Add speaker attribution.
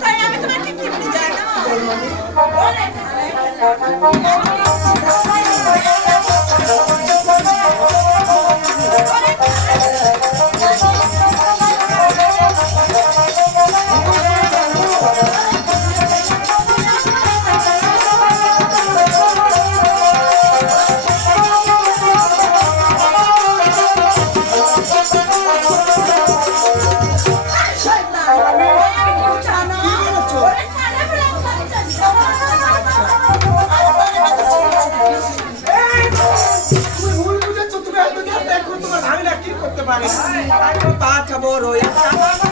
Speaker 1: মানে আমি তোমাকে কি জানো? পারে। তাই তো তা বড় একটা